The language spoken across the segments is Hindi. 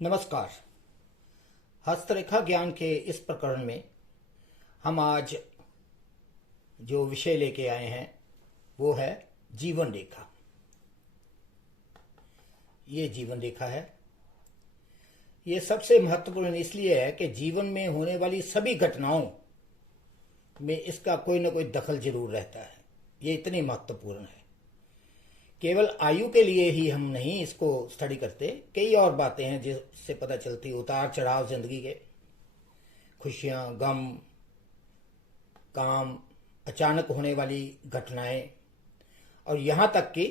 नमस्कार। हस्तरेखा ज्ञान के इस प्रकरण में हम आज जो विषय लेके आए हैं वो है जीवन रेखा। ये जीवन रेखा है। ये सबसे महत्वपूर्ण इसलिए है कि जीवन में होने वाली सभी घटनाओं में इसका कोई ना कोई दखल जरूर रहता है। ये इतनी महत्वपूर्ण है। केवल आयु के लिए ही हम नहीं इसको स्टडी करते, कई और बातें हैं जिससे पता चलती, उतार चढ़ाव जिंदगी के, खुशियां, गम, काम, अचानक होने वाली घटनाएं और यहाँ तक कि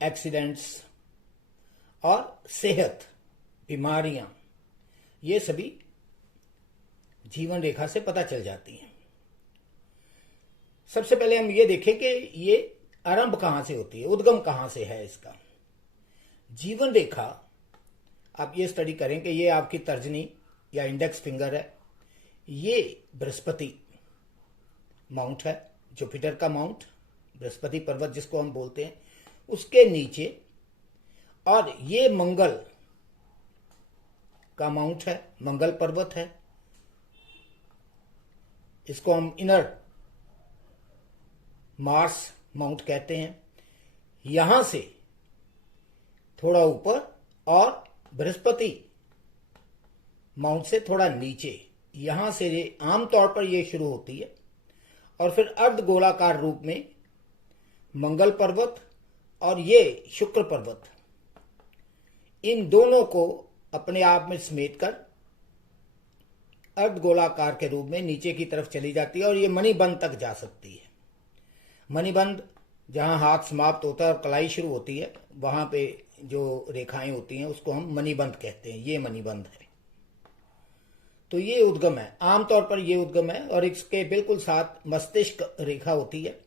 एक्सीडेंट्स और सेहत, बीमारियां, ये सभी जीवन रेखा से पता चल जाती हैं। सबसे पहले हम ये देखें कि ये आरंभ कहां से होती है, उद्गम कहां से है इसका। जीवन रेखा आप ये स्टडी करें कि ये आपकी तर्जनी या इंडेक्स फिंगर है। ये बृहस्पति माउंट है, जुपिटर का माउंट, बृहस्पति पर्वत जिसको हम बोलते हैं, उसके नीचे, और ये मंगल का माउंट है, मंगल पर्वत है। इसको हम इनर मार्स माउंट कहते हैं। यहां से थोड़ा ऊपर और बृहस्पति माउंट से थोड़ा नीचे, यहां से ये आमतौर पर ये शुरू होती है और फिर अर्धगोलाकार रूप में मंगल पर्वत और ये शुक्र पर्वत, इन दोनों को अपने आप में समेटकर अर्धगोलाकार के रूप में नीचे की तरफ चली जाती है और ये मणिबंध तक जा सकती है। मणिबंध जहां हाथ समाप्त होता है और कलाई शुरू होती है, वहां पे जो रेखाएं होती हैं उसको हम मणिबंध कहते हैं। ये मणिबंध है। तो ये उद्गम है, आमतौर पर ये उद्गम है। और इसके बिल्कुल साथ मस्तिष्क रेखा होती है।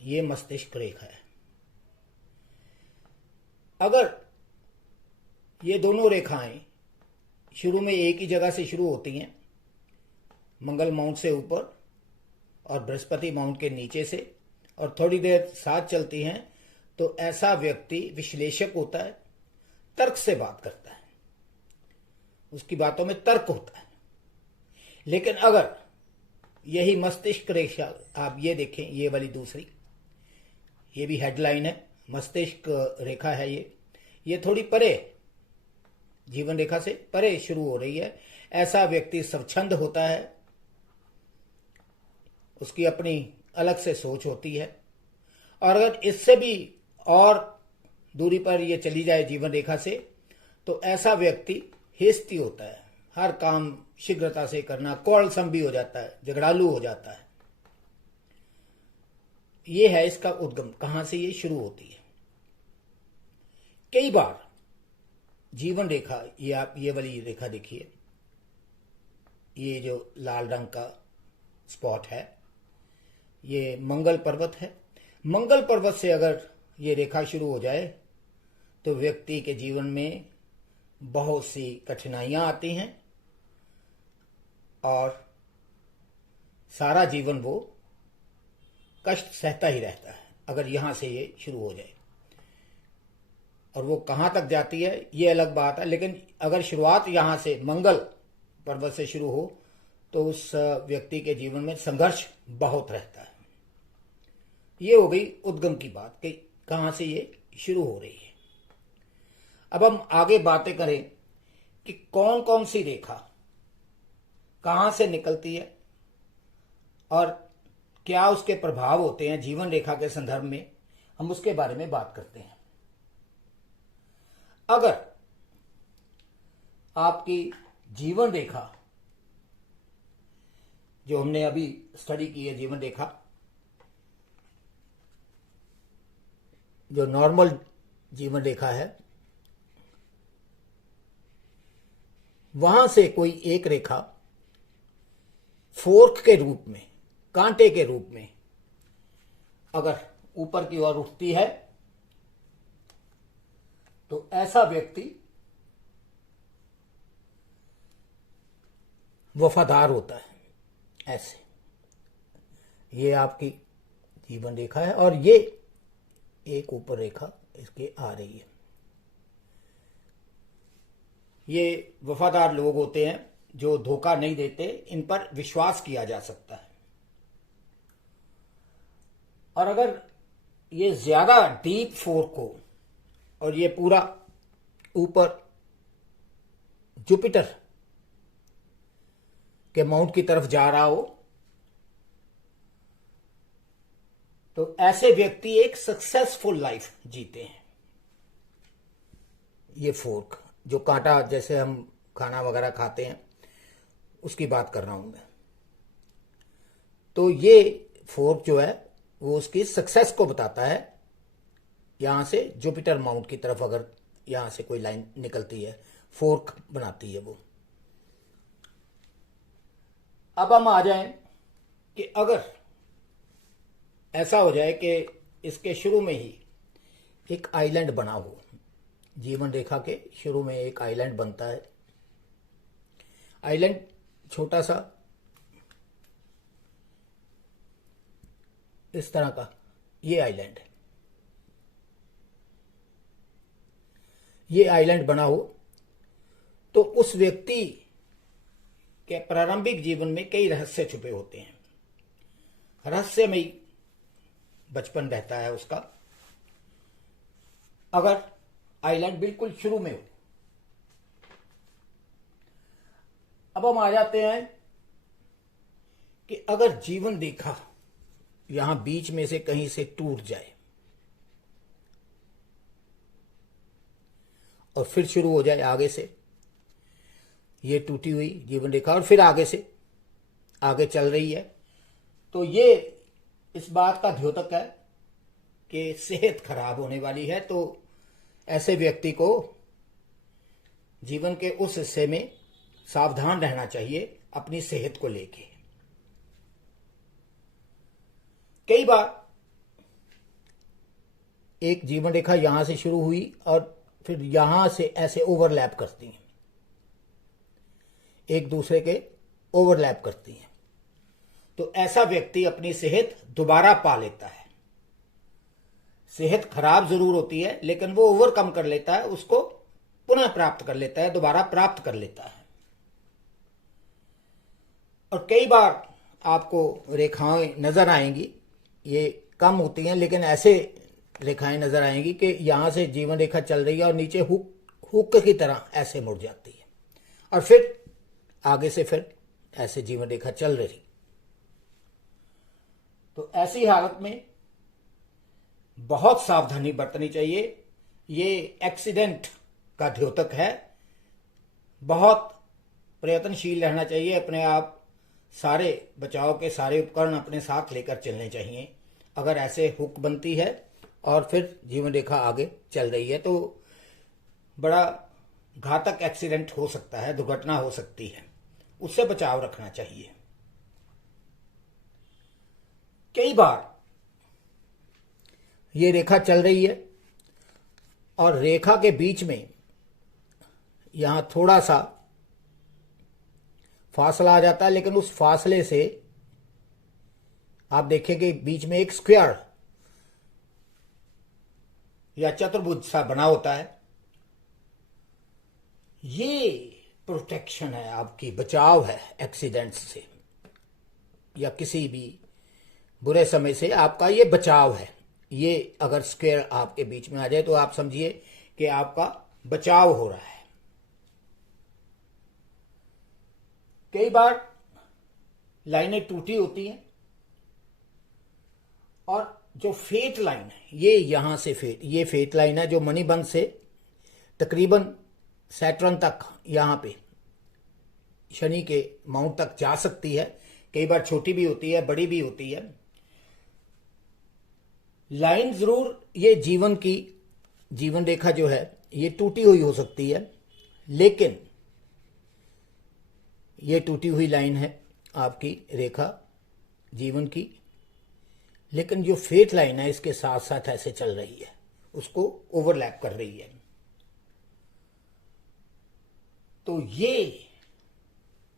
ये मस्तिष्क रेखा है। अगर ये दोनों रेखाएं शुरू में एक ही जगह से शुरू होती हैं, मंगल माउंट से ऊपर और बृहस्पति माउंट के नीचे से, और थोड़ी देर साथ चलती हैं, तो ऐसा व्यक्ति विश्लेषक होता है, तर्क से बात करता है, उसकी बातों में तर्क होता है। लेकिन अगर यही मस्तिष्क रेखा आप ये देखें, ये वाली दूसरी, ये भी हेडलाइन है, मस्तिष्क रेखा है, ये थोड़ी परे, जीवन रेखा से परे शुरू हो रही है। ऐसा व्यक्ति स्वच्छंद होता है, उसकी अपनी अलग से सोच होती है। और अगर इससे भी और दूरी पर ये चली जाए जीवन रेखा से, तो ऐसा व्यक्ति हिस्ती होता है, हर काम शीघ्रता से करना, क्वारलसम भी हो जाता है, झगड़ालू हो जाता है। ये है इसका उद्गम, कहां से ये शुरू होती है। कई बार जीवन रेखा, ये आप ये वाली रेखा देखिए, ये जो लाल रंग का स्पॉट है, ये मंगल पर्वत है। मंगल पर्वत से अगर ये रेखा शुरू हो जाए तो व्यक्ति के जीवन में बहुत सी कठिनाइयां आती हैं और सारा जीवन वो कष्ट सहता ही रहता है अगर यहां से ये शुरू हो जाए। और वो कहां तक जाती है ये अलग बात है, लेकिन अगर शुरुआत यहां से मंगल पर्वत से शुरू हो तो उस व्यक्ति के जीवन में संघर्ष बहुत रहता है। ये हो गई उद्गम की बात कि कहां से ये शुरू हो रही है। अब हम आगे बातें करें कि कौन कौन सी रेखा कहां से निकलती है और क्या उसके प्रभाव होते हैं जीवन रेखा के संदर्भ में, हम उसके बारे में बात करते हैं। अगर आपकी जीवन रेखा, जो हमने अभी स्टडी की है, जीवन रेखा जो नॉर्मल जीवन रेखा है, वहां से कोई एक रेखा फोर्क के रूप में, कांटे के रूप में अगर ऊपर की ओर उठती है, तो ऐसा व्यक्ति वफादार होता है। ऐसे ये आपकी जीवन रेखा है और ये एक ऊपर रेखा इसके आ रही है। ये वफादार लोग होते हैं जो धोखा नहीं देते, इन पर विश्वास किया जा सकता है। और अगर ये ज्यादा डीप फोर्क हो और ये पूरा ऊपर जुपिटर के माउंट की तरफ जा रहा हो, तो ऐसे व्यक्ति एक सक्सेसफुल लाइफ जीते हैं। ये फोर्क जो कांटा जैसे हम खाना वगैरह खाते हैं उसकी बात कर रहा हूं मैं। तो ये फोर्क जो है वो उसकी सक्सेस को बताता है। यहां से जुपिटर माउंट की तरफ अगर यहां से कोई लाइन निकलती है, फोर्क बनाती है वो। अब हम आ जाएं कि अगर ऐसा हो जाए कि इसके शुरू में ही एक आइलैंड बना हो, जीवन रेखा के शुरू में एक आइलैंड बनता है। आइलैंड छोटा सा इस तरह का, ये आइलैंड है। ये आइलैंड बना हो तो उस व्यक्ति के प्रारंभिक जीवन में कई रहस्य छुपे होते हैं। रहस्यमयी बचपन रहता है उसका, अगर आइलैंड बिल्कुल शुरू में हो। अब हम आ जाते हैं कि अगर जीवन रेखा यहां बीच में से कहीं से टूट जाए और फिर शुरू हो जाए आगे से, ये टूटी हुई जीवन रेखा और फिर आगे से आगे चल रही है, तो ये इस बात का द्योतक है कि सेहत खराब होने वाली है। तो ऐसे व्यक्ति को जीवन के उस हिस्से में सावधान रहना चाहिए अपनी सेहत को लेके। कई बार एक जीवन रेखा यहां से शुरू हुई और फिर यहां से ऐसे ओवरलैप करती हैं, एक दूसरे के ओवरलैप करती हैं। तो ऐसा व्यक्ति अपनी सेहत दोबारा पा लेता है। सेहत खराब जरूर होती है लेकिन वो ओवरकम कर लेता है, उसको पुनः प्राप्त कर लेता है, दोबारा प्राप्त कर लेता है। और कई बार आपको रेखाएं नजर आएंगी, ये कम होती हैं लेकिन ऐसे रेखाएं नजर आएंगी कि यहां से जीवन रेखा चल रही है और नीचे हुक की तरह ऐसे मुड़ जाती है और फिर आगे से फिर ऐसे जीवन रेखा चल रही। तो ऐसी हालत में बहुत सावधानी बरतनी चाहिए। ये एक्सीडेंट का द्योतक है। बहुत प्रयत्नशील रहना चाहिए, अपने आप सारे बचाव के सारे उपकरण अपने साथ लेकर चलने चाहिए। अगर ऐसे हुक बनती है और फिर जीवन रेखा आगे चल रही है तो बड़ा घातक एक्सीडेंट हो सकता है, दुर्घटना हो सकती है, उससे बचाव रखना चाहिए। कई बार ये रेखा चल रही है और रेखा के बीच में यहां थोड़ा सा फासला आ जाता है, लेकिन उस फासले से आप देखेंगे बीच में एक स्क्वायर या चतुर्भुज सा बना होता है। ये प्रोटेक्शन है, आपकी बचाव है एक्सीडेंट्स से या किसी भी बुरे समय से, आपका ये बचाव है। ये अगर स्क्वायर आपके बीच में आ जाए तो आप समझिए कि आपका बचाव हो रहा है। कई बार लाइनें टूटी होती हैं और जो फेट लाइन है, ये यहां से ये फेट लाइन है जो मणिबंध से तकरीबन सैटर्न तक, यहां पे शनि के माउंट तक जा सकती है। कई बार छोटी भी होती है, बड़ी भी होती है। लाइन जरूर ये जीवन रेखा जो है ये टूटी हुई हो सकती है, लेकिन ये टूटी हुई लाइन है आपकी रेखा जीवन की, लेकिन जो फेट लाइन है इसके साथ साथ ऐसे चल रही है, उसको ओवरलैप कर रही है। तो ये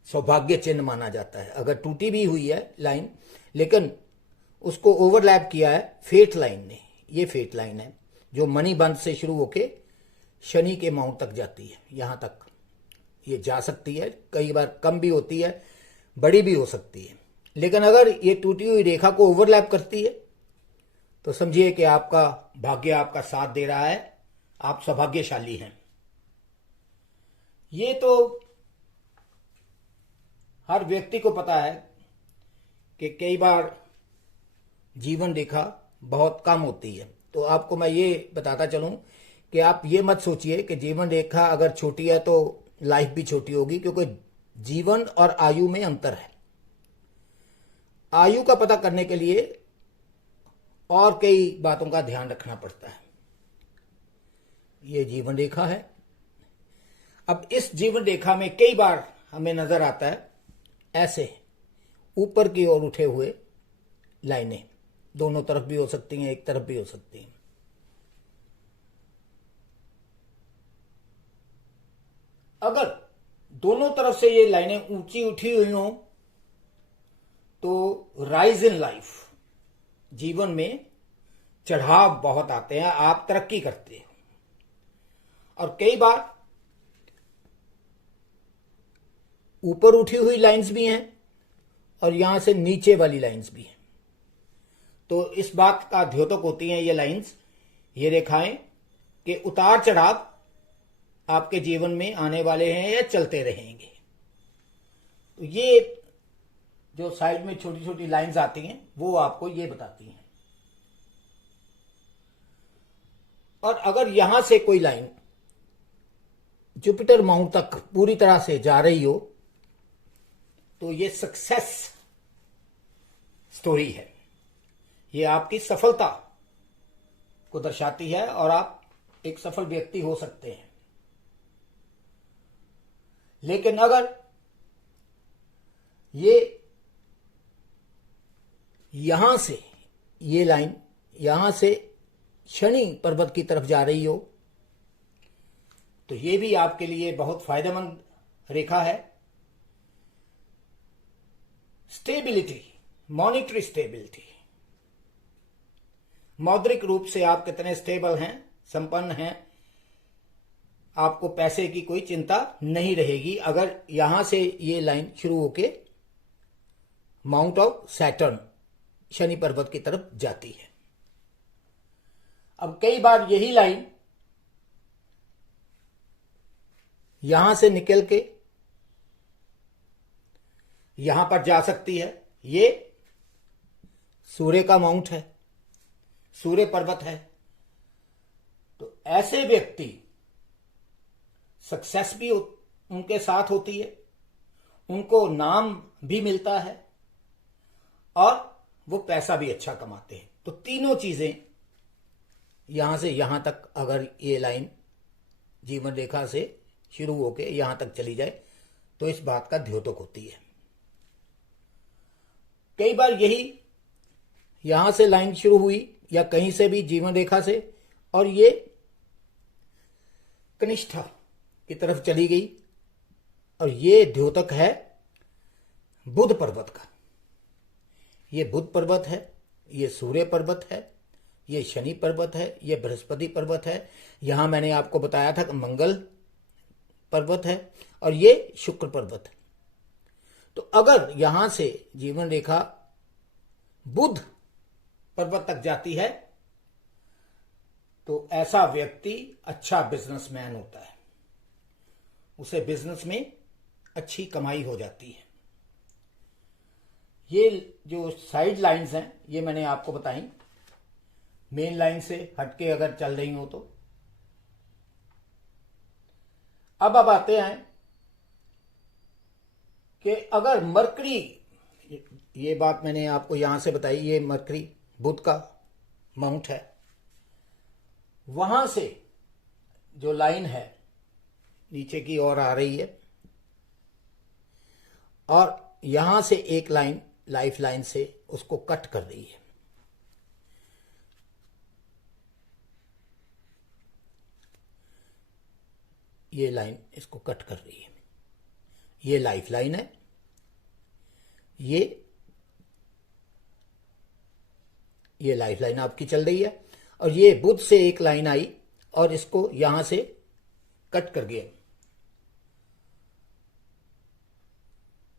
सौभाग्य चिन्ह माना जाता है। अगर टूटी भी हुई है लाइन लेकिन उसको ओवरलैप किया है फेट लाइन ने। ये फेट लाइन है जो मणिबंध से शुरू होके शनि के माउंट तक जाती है, यहां तक ये जा सकती है, कई बार कम भी होती है, बड़ी भी हो सकती है। लेकिन अगर ये टूटी हुई रेखा को ओवरलैप करती है तो समझिए कि आपका भाग्य आपका साथ दे रहा है, आप सौभाग्यशाली हैं। ये तो हर व्यक्ति को पता है कि कई बार जीवन रेखा बहुत कम होती है। तो आपको मैं ये बताता चलूं कि आप ये मत सोचिए कि जीवन रेखा अगर छोटी है तो लाइफ भी छोटी होगी, क्योंकि जीवन और आयु में अंतर है। आयु का पता करने के लिए और कई बातों का ध्यान रखना पड़ता है। ये जीवन रेखा है। अब इस जीवन रेखा में कई बार हमें नजर आता है ऐसे ऊपर की ओर उठे हुए लाइनें, दोनों तरफ भी हो सकती हैं, एक तरफ भी हो सकती हैं। अगर दोनों तरफ से ये लाइनें ऊंची उठी हुई हों तो राइज इन लाइफ, जीवन में चढ़ाव बहुत आते हैं, आप तरक्की करते हो। और कई बार ऊपर उठी हुई लाइंस भी हैं और यहां से नीचे वाली लाइंस भी हैं। तो इस बात का द्योतक होती हैं ये लाइंस, ये रेखाएं, कि उतार चढ़ाव आपके जीवन में आने वाले हैं या चलते रहेंगे। तो ये जो साइड में छोटी छोटी लाइंस आती हैं वो आपको ये बताती हैं। और अगर यहां से कोई लाइन जुपिटर माउंट तक पूरी तरह से जा रही हो तो ये सक्सेस स्टोरी है, ये आपकी सफलता को दर्शाती है और आप एक सफल व्यक्ति हो सकते हैं। लेकिन अगर ये यहां से ये लाइन यहां से शनि पर्वत की तरफ जा रही हो तो ये भी आपके लिए बहुत फायदेमंद रेखा है। स्टेबिलिटी, मॉनिटरी स्टेबिलिटी, मौद्रिक रूप से आप कितने स्टेबल हैं, संपन्न हैं, आपको पैसे की कोई चिंता नहीं रहेगी अगर यहां से ये लाइन शुरू होके माउंट ऑफ सैटर्न शनि पर्वत की तरफ जाती है। अब कई बार यही लाइन यहां से निकल के यहां पर जा सकती है। ये सूर्य का माउंट है, सूर्य पर्वत है। तो ऐसे व्यक्ति सक्सेस भी उनके साथ होती है, उनको नाम भी मिलता है और वो पैसा भी अच्छा कमाते हैं। तो तीनों चीजें यहां से यहां तक अगर ये लाइन जीवन रेखा से शुरू होकर यहां तक चली जाए तो इस बात का द्योतक होती है। कई बार यही यहां से लाइन शुरू हुई या कहीं से भी जीवन रेखा से और ये कनिष्ठा की तरफ चली गई और ये द्योतक है बुध पर्वत का। ये बुध पर्वत है, ये सूर्य पर्वत है, ये शनि पर्वत है, ये बृहस्पति पर्वत है, यहां मैंने आपको बताया था कि मंगल पर्वत है और ये शुक्र पर्वत है। तो अगर यहां से जीवन रेखा बुध पर्वत तक जाती है तो ऐसा व्यक्ति अच्छा बिजनेसमैन होता है, उसे बिजनेस में अच्छी कमाई हो जाती है। ये जो साइड लाइंस हैं ये मैंने आपको बताई, मेन लाइन से हटके अगर चल रही हो तो। अब आते हैं कि अगर मरकरी, ये बात मैंने आपको यहां से बताई, ये मरकरी बुध का माउंट है, वहां से जो लाइन है नीचे की ओर आ रही है और यहां से एक लाइन लाइफ लाइन से उसको कट कर रही है। ये लाइन इसको कट कर रही है, ये लाइफ लाइन है, ये लाइफ लाइन आपकी चल रही है और ये बुध से एक लाइन आई और इसको यहां से कट कर गया।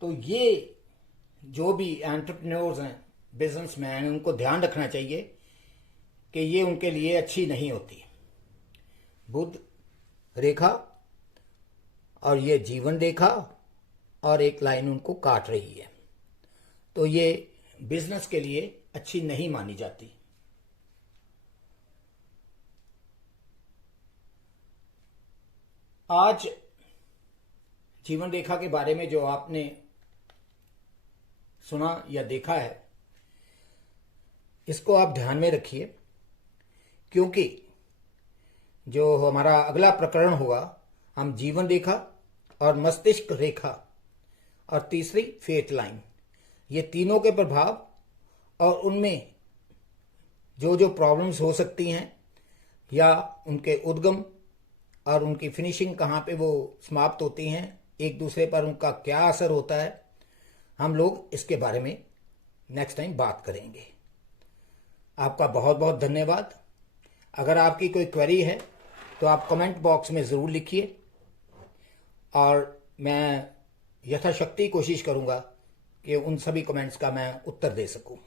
तो ये जो भी एंटरप्रेन्योर्स हैं, बिजनेसमैन हैं, उनको ध्यान रखना चाहिए कि ये उनके लिए अच्छी नहीं होती। बुध रेखा और ये जीवन रेखा और एक लाइन उनको काट रही है, तो ये बिजनेस के लिए अच्छी नहीं मानी जाती। आज जीवन रेखा के बारे में जो आपने सुना या देखा है, इसको आप ध्यान में रखिए, क्योंकि जो हमारा अगला प्रकरण होगा, हम जीवन रेखा और मस्तिष्क रेखा और तीसरी फेट लाइन, ये तीनों के प्रभाव और उनमें जो जो प्रॉब्लम्स हो सकती हैं या उनके उद्गम और उनकी फिनिशिंग कहाँ पे वो समाप्त होती हैं, एक दूसरे पर उनका क्या असर होता है, हम लोग इसके बारे में नेक्स्ट टाइम बात करेंगे। आपका बहुत बहुत धन्यवाद। अगर आपकी कोई क्वेरी है तो आप कमेंट बॉक्स में ज़रूर लिखिए और मैं यथाशक्ति कोशिश करूँगा कि उन सभी कमेंट्स का मैं उत्तर दे सकूँ।